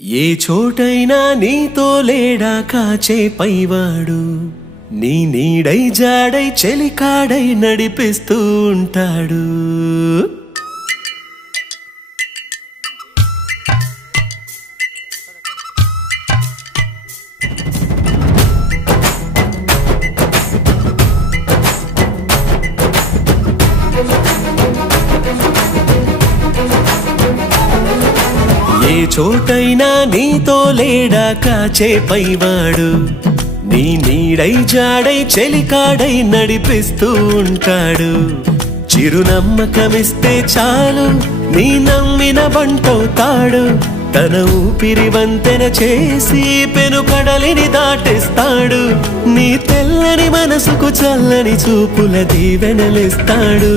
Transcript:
ఏ చోటైనా నీతో లేడా కాచే పైవాడు నీ నీడై జాడై చెలికాడై నడిపిస్తూ ఉంటాడు. ఏ చోటైనా నీతో లేడా కాచే పైవాడు నీ నీడై జాడై చెలికాడై నడిపిస్తూ ఉంటాడు. చిరునమ్మకమిస్తే చాలు నీ నమ్మిన బంటవుతాడు. తన ఊపిరి వంతెన చేసి పెనుకడలిని దాటిస్తాడు. నీ తెల్లని మనసుకు చల్లని చూపుల దీవెనలిస్తాడు.